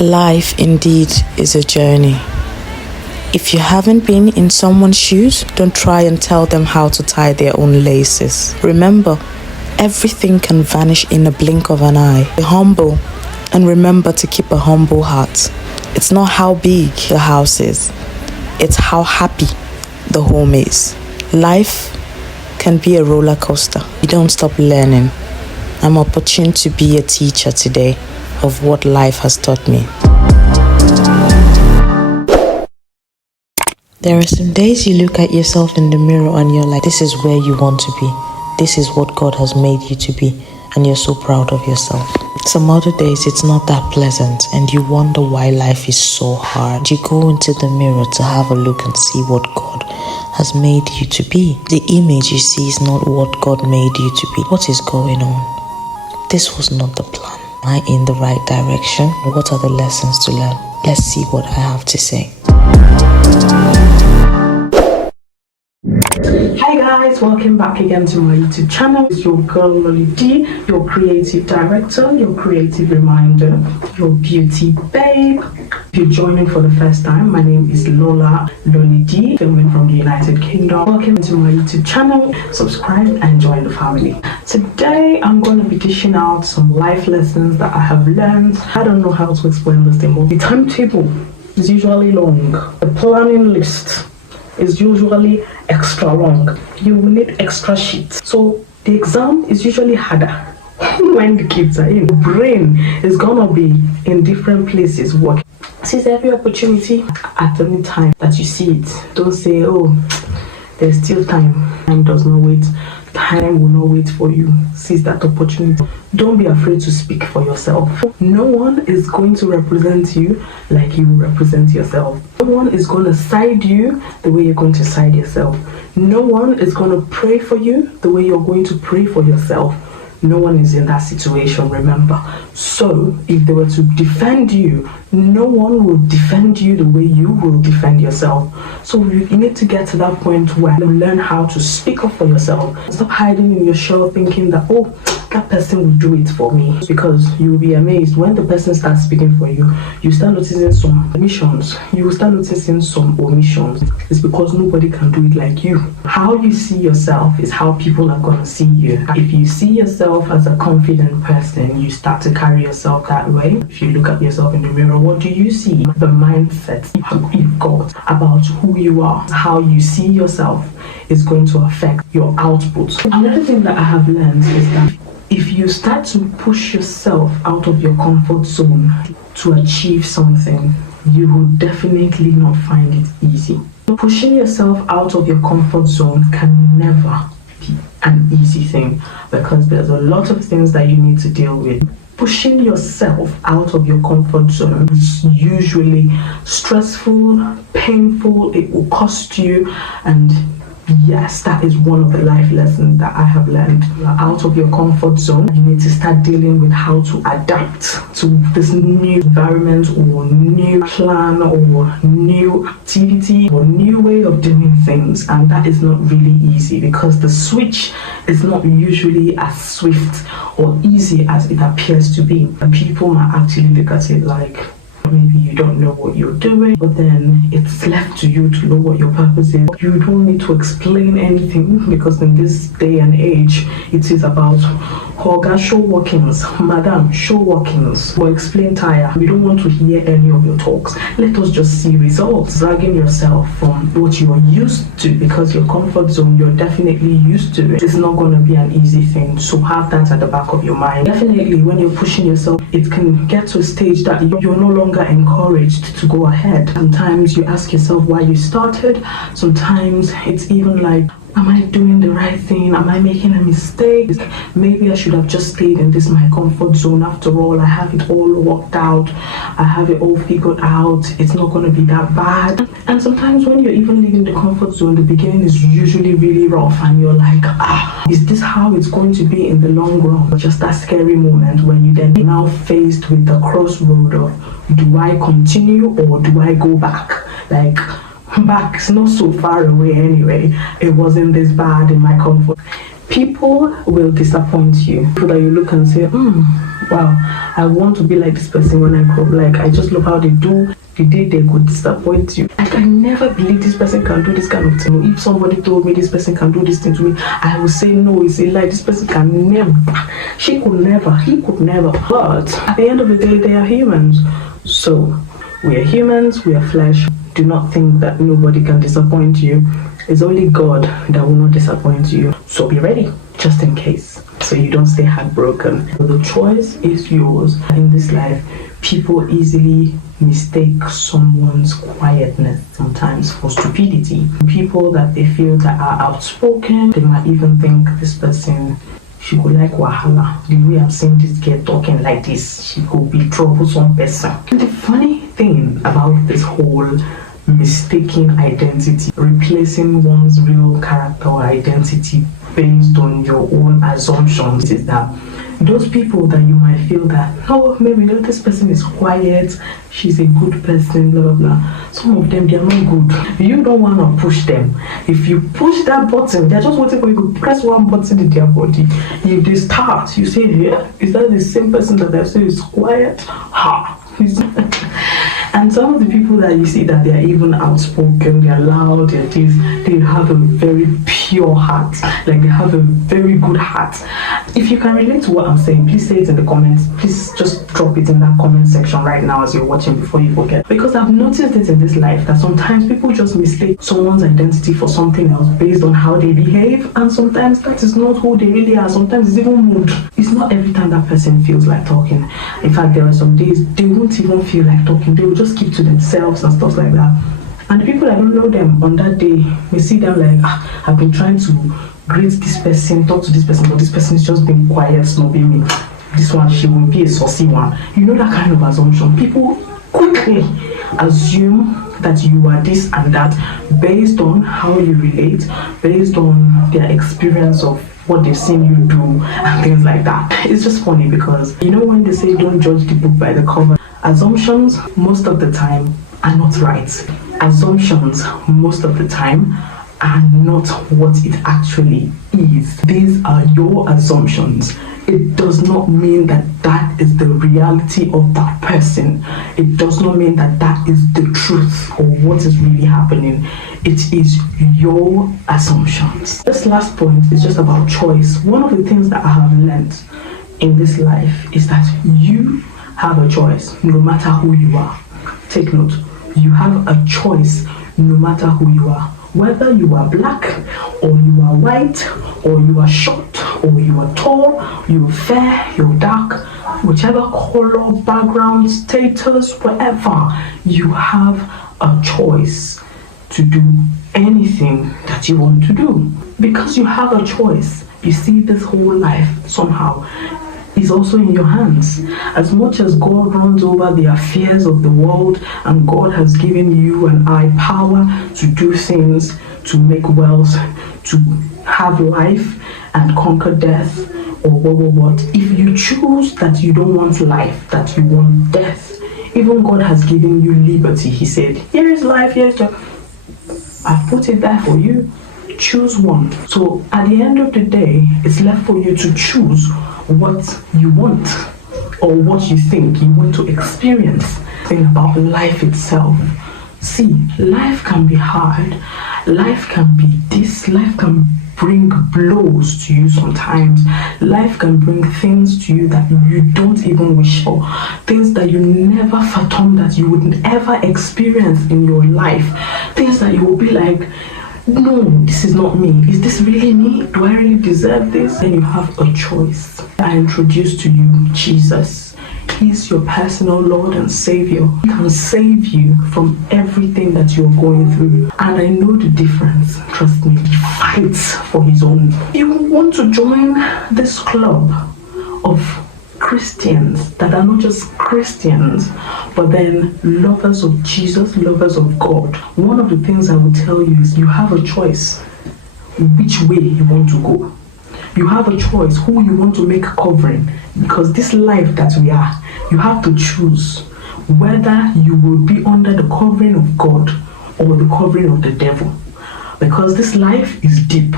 Life indeed is a journey. If you haven't been in someone's shoes, don't try and tell them how to tie their own laces. Remember, everything can vanish in a blink of an eye. Be humble and remember to keep a humble heart. It's not how big the house is, it's how happy the home is. Life can be a roller coaster. You don't stop learning. I'm opportune to be a teacher today of what life has taught me. There are some days you look at yourself in the mirror and you're like, this is where you want to be. This is what God has made you to be, and you're so proud of yourself. Some other days it's not that pleasant and you wonder why life is so hard. You go into the mirror to have a look and see what God has made you to be. The image you see is not what God made you to be. What is going on? This was not the plan. Am I in the right direction? What are the lessons to learn? Let's see what I have to say. Hi guys, welcome back again to my YouTube channel. It's your girl Lolly D, your creative director, your creative reminder, your beauty babe. If you're joining for the first time, my name is Lola Lolly D, filming from the United Kingdom. Welcome to my YouTube channel. Subscribe and join the family. Today I'm going to be dishing out some life lessons that I have learned. I don't know how to explain this thing, but the timetable is usually long. The planning list is usually extra long. You will need extra sheets. So the exam is usually harder when the kids are in. The brain is gonna be in different places working. Seize every opportunity at any time that you see it. Don't say, oh, there's still time. Time does not wait. Time will not wait for you. Seize that opportunity. Don't be afraid to speak for yourself. No one is going to represent you like you represent yourself. No one is going to side you the way you're going to side yourself. No one is going to pray for you the way you're going to pray for yourself. No one is in that situation, remember. So if they were to defend you, no one will defend you the way you will defend yourself. So you need to get to that point where you learn how to speak up for yourself. Stop hiding in your shell thinking that, oh, that person will do it for me. Because you'll be amazed when the person starts speaking for you, you start noticing some omissions. You will start noticing some omissions. It's because nobody can do it like you. How you see yourself is how people are going to see you. If you see yourself as a confident person, you start to carry yourself that way. If you look at yourself in the mirror, what do you see? The mindset you've got about who you are, how you see yourself is going to affect your output. Another thing that I have learned is that if you start to push yourself out of your comfort zone to achieve something, you will definitely not find it easy. Pushing yourself out of your comfort zone can never be an easy thing because there's a lot of things that you need to deal with. Pushing yourself out of your comfort zone is usually stressful, painful, it will cost you, and yes, that is one of the life lessons that I have learned. You're out of your comfort zone. You need to start dealing with how to adapt to this new environment or new plan or new activity or new way of doing things. And that is not really easy because the switch is not usually as swift or easy as it appears to be. And people might actually look at it like, maybe you don't know what you're doing, but then it's left to you to know what your purpose is. You don't need to explain anything because in this day and age, it is about Hoga, show workings, Madam, show workings, or explain tire. We don't want to hear any of your talks. Let us just see results. Dragging yourself from what you are used to because your comfort zone, you're definitely used to it. It's not going to be an easy thing. So have that at the back of your mind. Definitely, when you're pushing yourself, it can get to a stage that you're no longer encouraged to go ahead. Sometimes you ask yourself why you started. Sometimes it's even like, am I doing the right thing? Am I making a mistake? Maybe I should have just stayed in this my comfort zone. After all, I have it all worked out. I have it all figured out. It's not going to be that bad. And sometimes when you're even leaving the comfort zone, the beginning is usually really rough and you're like, is this how it's going to be in the long run? Just that scary moment when you then now faced with the crossroad of, do I continue or do I go back? Like, back is not so far away anyway. It wasn't this bad in my comfort. People will disappoint you. People that you look and say, wow, I want to be like this person when I grow up. Like, I just love how they do. The day they could disappoint you. Like, I never believe this person can do this kind of thing. If somebody told me this person can do this thing to me, I would say no, it's a lie. This person can never. She could never. He could never. But at the end of the day, they are humans. So we are humans. We are flesh. Do not think that nobody can disappoint you. It's only God that will not disappoint you. So be ready, just in case, so you don't stay heartbroken. The choice is yours. In this life, people easily mistake someone's quietness sometimes for stupidity. People that they feel that are outspoken, they might even think this person, she could like wahala. The way I've seen this girl talking like this, she could be troublesome person. And the funny thing about this whole mistaking identity, replacing one's real character or identity based on your own assumptions, is that those people that you might feel that, oh, maybe this person is quiet, she's a good person, blah blah blah. Some of them, they are not good. You don't want to push them. If you push that button, they're just waiting for you to press one button in their body. If they start, you say, yeah, is that the same person that I say is quiet? Ha! And some of the people that you see that they are even outspoken, they are loud, they have a very pure heart. Like, they have a very good heart. If you can relate to what I'm saying, please say it in the comments. Please just drop it in that comment section right now as you're watching before you forget. Because I've noticed it in this life that sometimes people just mistake someone's identity for something else based on how they behave, and sometimes that is not who they really are. Sometimes it's even mood. It's not every time that person feels like talking. In fact, there are some days they won't even feel like talking. They will just keep to themselves and stuff like that. And the people that don't know them on that day, we see them like, I've been trying to greet this person, talk to this person, but this person is just being quiet, snobbing me. This one, she will be a saucy one. You know, that kind of assumption. People quickly assume that you are this and that based on how you relate, based on their experience of what they've seen you do and things like that. It's just funny because, you know, when they say don't judge the book by the cover, assumptions most of the time are not right. Assumptions most of the time are not what it actually is. These are your assumptions. It does not mean that that is the reality of that person. It does not mean that that is the truth or what is really happening. It is your assumptions. This last point is just about choice. One of the things that I have learned in this life is that you have a choice no matter who you are. Take note, you have a choice no matter who you are. Whether you are black or you are white or you are short or you are tall, you're fair, you're dark, whichever color, background, status, whatever, you have a choice to do anything that you want to do. Because you have a choice, you see, this whole life somehow is also in your hands. As much as God runs over the affairs of the world and God has given you and I power to do things, to make wealth, to have life and conquer death or what, if you choose that you don't want life, that you want death, even God has given you liberty. He said, here is life, here's death. I've put it there for you. Choose one. So at the end of the day, it's left for you to choose what you want or what you think you want to experience. Think about life itself. See, life can be hard. Life can be this. Life can bring blows to you sometimes. Life can bring things to you that you don't even wish for. Things that you never fathomed that you would ever experience in your life. Things that you will be like, no, this is not me. Is this really me? Do I really deserve this? Then you have a choice. I introduce to you Jesus. He's your personal Lord and Savior. He can save you from everything that you're going through. And I know the difference. Trust me. He fights for his own. You want to join this club of Christians that are not just Christians, but then lovers of Jesus, lovers of God. One of the things I will tell you is you have a choice which way you want to go. You have a choice who you want to make covering, because this life that we are, you have to choose whether you will be under the covering of God or the covering of the devil. Because this life is deep.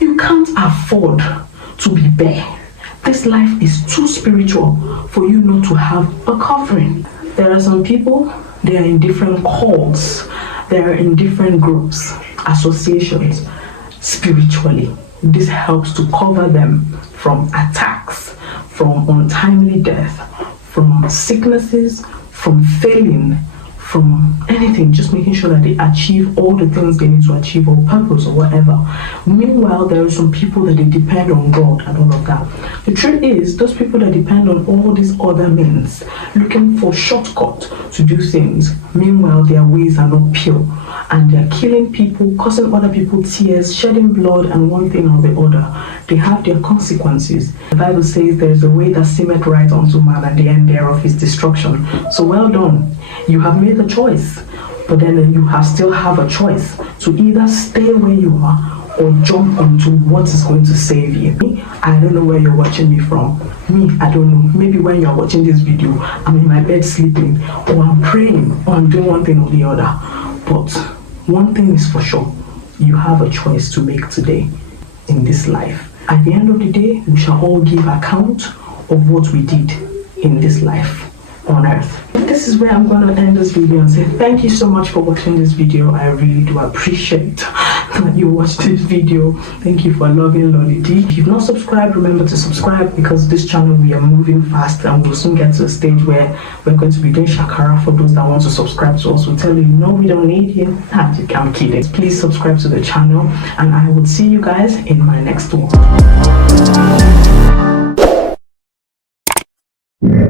You can't afford to be bare. This life is too spiritual for you not to have a covering. There are some people, they are in different cults, they are in different groups, associations, spiritually. This helps to cover them from attacks, from untimely death, from sicknesses, from failing, from anything, just making sure that they achieve all the things they need to achieve, or purpose or whatever. Meanwhile, there are some people that they depend on God and all of that. The truth is, those people that depend on all these other means, looking for shortcuts to do things, meanwhile their ways are not pure, and they're killing people, causing other people tears, shedding blood, and one thing or the other. They have their consequences. The Bible says there is a way that seemeth right unto man, and the end thereof is destruction. So well done. You have made a choice, but then you still have a choice to either stay where you are or jump onto what is going to save you. Me, I don't know where you're watching me from. Me, I don't know. Maybe when you're watching this video, I'm in my bed sleeping, or I'm praying, or I'm doing one thing or the other. But one thing is for sure, you have a choice to make today in this life. At the end of the day, we shall all give account of what we did in this life on earth. This is where I'm going to end this video and say thank you so much for watching this video. I really do appreciate that you watched this video. Thank you for loving Lolly D. If you've not subscribed, remember to subscribe, because this channel, we are moving fast and we'll soon get to a stage where we're going to be doing shakara for those that want to subscribe to us. We'll tell you, no, we don't need you. I'm kidding. Please subscribe to the channel, and I will see you guys in my next one.